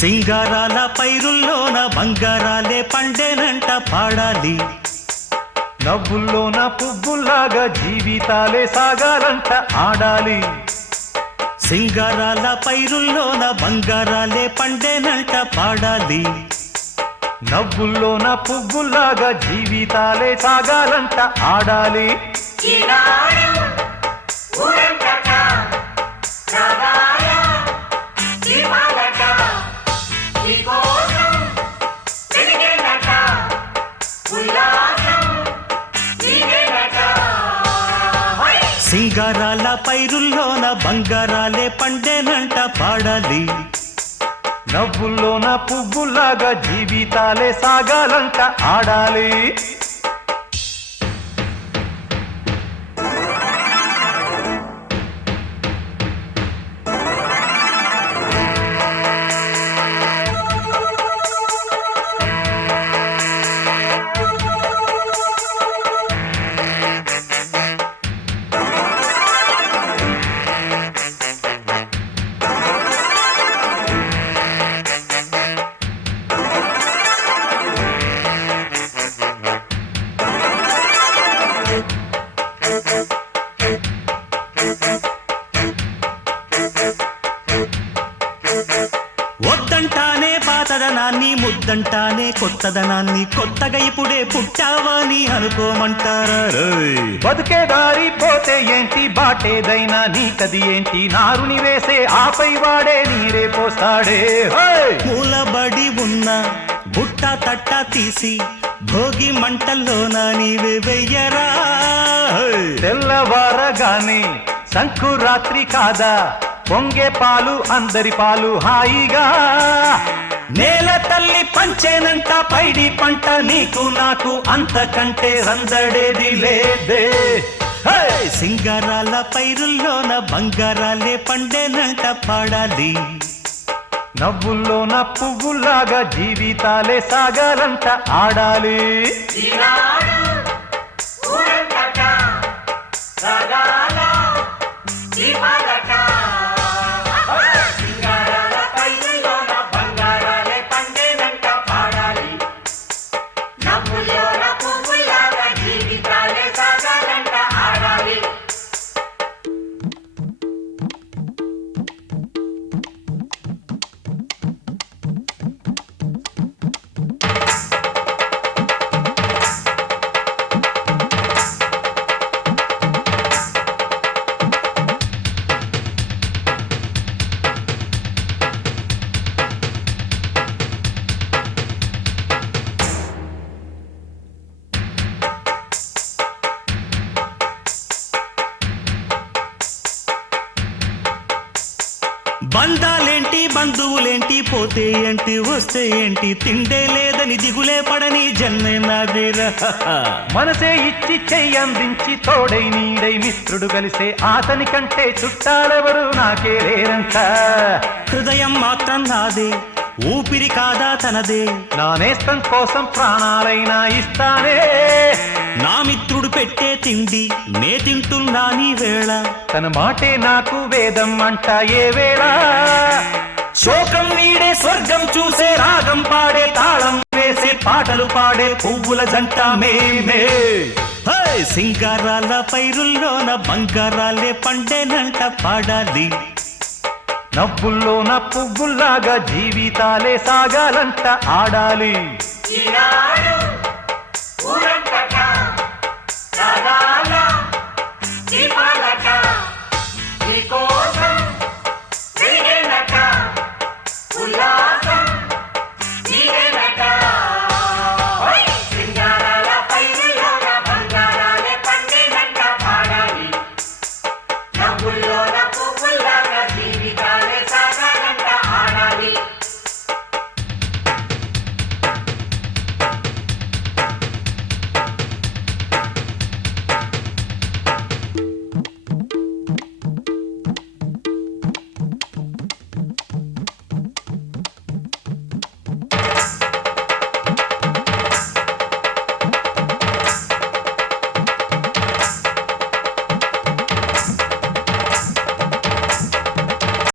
సింగారాల పైరుల్లోన బంగారాలే పండేనంట పాడాలి. నవ్వుల్లోన పువ్వుల్లాగా జీవితాలే సాగాలంట ఆడాలి. సింగారాల పైరుల్లోన బంగారాలే పండేనంట పాడాలి. నవ్వుల్లోన పువ్వుల్లాగా జీవితాలే సాగాలంట ఆడాలి. సింగారాల పైరుల్లోన బంగారాలే పండేనంట పాడాలి. నవ్వుల్లోన పువ్వుల్లాగా జీవితాలే సాగాలంట ఆడాలి. వద్దంటానే పాతదనాన్ని, ముద్దంటానే కొత్తదనాన్ని, కొత్తగా ఇప్పుడే పుట్టావని అనుకోమంటారా? బతుకే దారి పోతే ఏంటి, బాటేదైనా నీకది ఏంటి, నారుని వేసే ఆపై వాడే నీరే పోస్తాడే. మూలబడి ఉన్న బుట్ట తట్ట తీసి భోగి మంటల్లోన నీవే వెయ్యరా. తెల్లవారగానే సంకురాత్రి కాదా, పొంగే పాలు అందరి పాలు హాయిగా. నేల తల్లి పంచేనంట పైడి పంట, నీకు నాకు అంతకంటే సందడేది లేదే. సింగారాల పైరుల్లోన బంగారాలే పండేనంట పాడాలి. నవ్వుల్లోన పువ్వుల్లాగా జీవితాలే సాగాలంట ఆడాలి. బంధాలేంటి బంధువులేంటి, పోతే ఏంటి వస్తే ఏంటి, తిండే లేదని దిగులే పడని జన్మే నాదేరా. మనసే ఇచ్చి చెయ్యందించి తోడై నీడై మిత్రుడు కలిసే అతని కంటే చుట్టాలెవరు నాకే లేరంట. హృదయం మాత్రం నాదే, ఊపిరి కాదా తనదే, నా నేస్తం కోసం ప్రాణాలైనా ఇస్తానే. నా మిత్రుడు పెట్టే తిండి నే తింటున్నా నీ వేళ, తన మాటే నాకు వేదం అంట ఏ వేళ. శోకం వీడే స్వర్గం చూసే, రాగం పాడే తాళం వేసే, పాటలు పాడే పువ్వుల జంట మేమే. సింగారాల పైరుల్లోన బంగారాలే పండేనంట పాడాలి. నవ్వుల్లోన పువ్వుల్లాగా జీవితాలే సాగాలంట ఆడాలి.